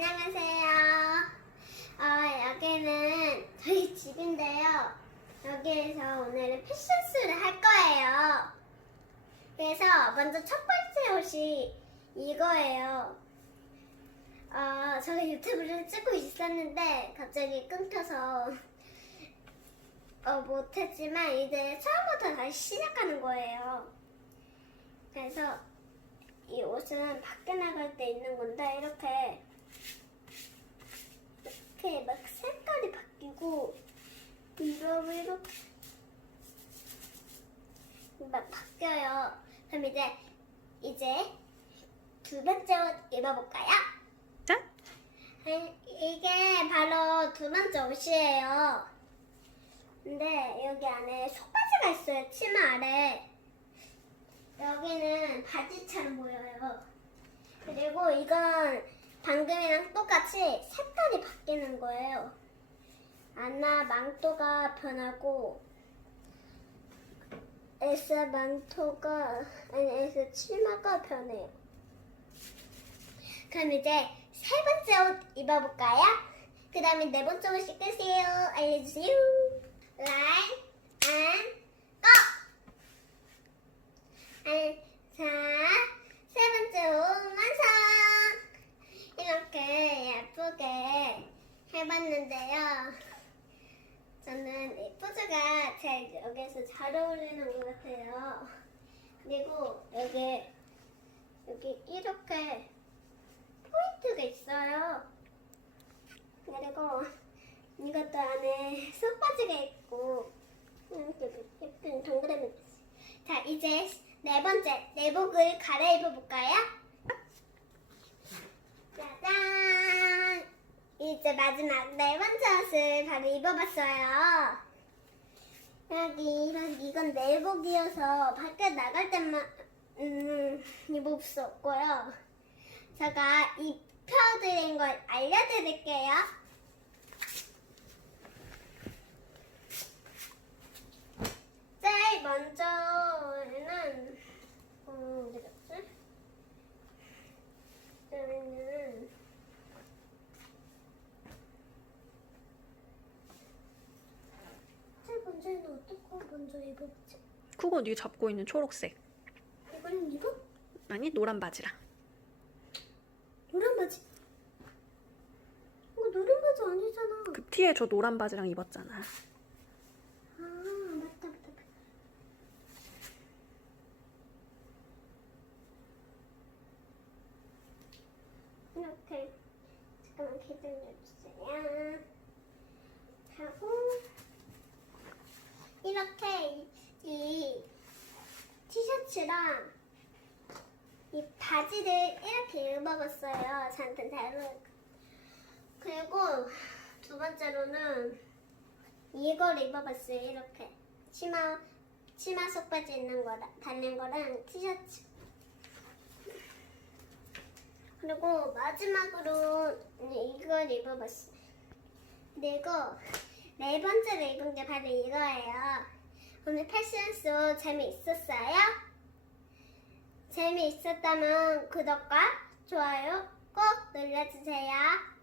안녕하세요. 어, 여기는 저희 집인데요. 여기에서 오늘은 패션쇼를 할 거예요. 그래서 먼저 첫 번째 옷이 이거예요. 어, 제가 유튜브를 찍고 있었는데 갑자기 끊겨서 어, 못했지만 이제 처음부터 다시 시작하는 거예요. 그래서 이 옷은 밖에 나갈 때 입는 건데 이렇게 이렇게 막 색깔이 바뀌고 이거 이렇게 막 바뀌어요. 그럼 이제 이제 두 번째 옷 입어볼까요? 짠! 아니, 이게 바로 두 번째 옷이에요. 근데 여기 안에 속바지가 있어요. 치마 아래. 여기는 바지처럼 보여요. 그리고 이건 방금이랑 똑같이 색깔이 바뀌는 거예요. 안나 망토가 변하고 에사 망토가 아니 에사 치마가 변해요. 그럼 이제 세 번째 옷 입어볼까요? 그 다음에 네 번째 옷이 끝이에요. 알려주세요. 라인 앤 고! 아, 자, 세 번째 옷 완성! 이렇게 예쁘게 해봤는데요. 저는 이 여기서 잘 어울리는 것 같아요. 그리고 여기, 여기 이렇게 포인트가 있어요. 그리고 이것도 안에 속바지가 있고 이렇게 예쁜 동그라미 있어요. 자 이제 네 번째 내복을 갈아입어 볼까요? 짜잔! 이제 마지막 네 번째 옷을 바로 입어봤어요. 여기 이건 내복이어서 밖에 나갈 때만 음, 입을 수 없고요. 제가 입혀드린 걸 알려드릴게요. 제일 먼저는 어, 어디 갔지? 저는 어떤 거 먼저 입어보지? 그거 네 잡고 있는 초록색. 이거는 입어? 아니 노란 바지랑. 노란 바지. 이거 노란 바지 아니잖아. 그 티에 저 노란 바지랑 입었잖아. 아 맞다 맞다 맞다. 이렇게 잠깐만 기다려주세요. 하고 이렇게 이, 이 티셔츠랑 이 바지를 이렇게 입어봤어요. 잔뜩 다른. 그리고 두 번째로는 이걸 입어봤어요. 이렇게 치마 치마 속바지 있는 거 달린 거랑 티셔츠. 그리고 마지막으로 이걸 입어봤어요. 그리고 네 번째로 입은 게 바로 이거예요. 오늘 패션쇼 재미있었어요? 재미있었다면 구독과 좋아요 꼭 눌러주세요.